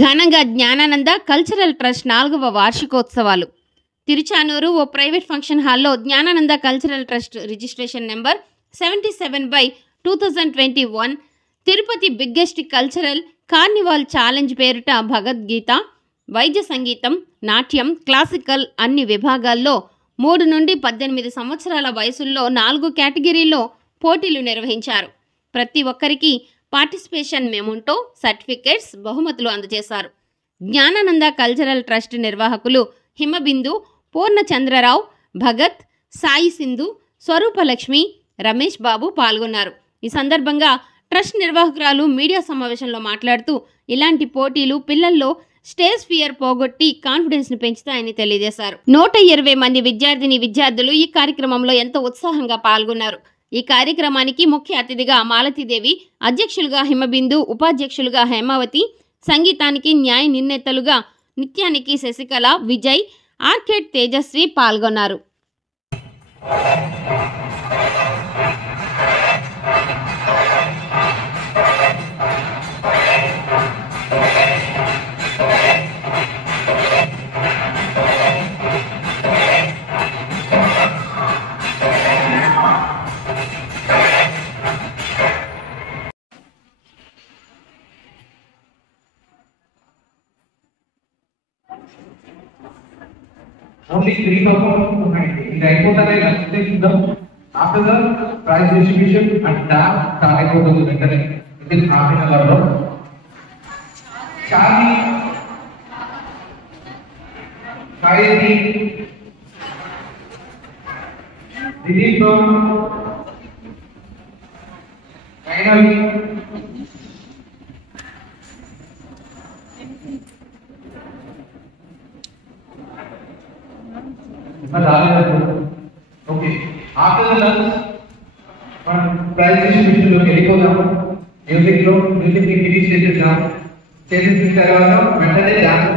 ఘనంగా Gnanananda cultural trust 4వ వార్షికోత్సవాలు. తిరుచానూరు ఓ private function హాల్లో Gnanananda cultural trust registration number 77/2021 Tirupati biggest cultural carnival challenge పేరిట భగవద్గీత, వైద్య సంగీతం, నాట్యం, క్లాసికల్ అన్ని విభాగాల్లో 3 నుండి 18 సంవత్సరాల వయసుల్లో 4 కేటగిరీల్లో పోటీలు నిర్వహించారు. ప్రతి ఒక్కరికి పార్టిసిపేషన్ మెమోంటో, సర్టిఫికేట్స్, బహుమతులు అందజేశారు. జ్ఞానానంద కల్చరల్ ట్రస్ట్ నిర్వాహకులు హిమబిందు, పూర్ణచంద్రరావు, భగత్, సాయి సింధు, స్వరూపలక్ష్మి, రమేష్ బాబు పాల్గొన్నారు. ఈ సందర్భంగా ట్రస్ట్ నిర్వాహకురాలు మీడియా సమావేశంలో మాట్లాడుతూ ఇలాంటి పోటీలు పిల్లల్లో స్టేజ్ ఫియర్ పోగొట్టి కాన్ఫిడెన్స్ని పెంచుతాయని తెలియజేశారు. 120 మంది విద్యార్థులు ఈ కార్యక్రమంలో ఎంతో ఉత్సాహంగా పాల్గొన్నారు. ఈ కార్యక్రమానికి ముఖ్య అతిథిగా మాలతీదేవి, అధ్యక్షులుగా హిమబిందు, ఉపాధ్యక్షులుగా హేమావతి, సంగీతానికి న్యాయ నిర్ణేతలుగా నిత్యానికి శశికళ, విజయ్, ఆర్కేడ్ తేజస్వి పాల్గొన్నారు. Only 3 performances behind it. In the important after the prize distribution and dance starting out of the internet within half an hour. Charlie, Kayati, Dilip, Kainavi, okay. After the lunch, prize distribution lo వెళ్ళిపోదాం. Music ని finish చేసేద్దాం. చేసిన తర్వాత వెంటనే dance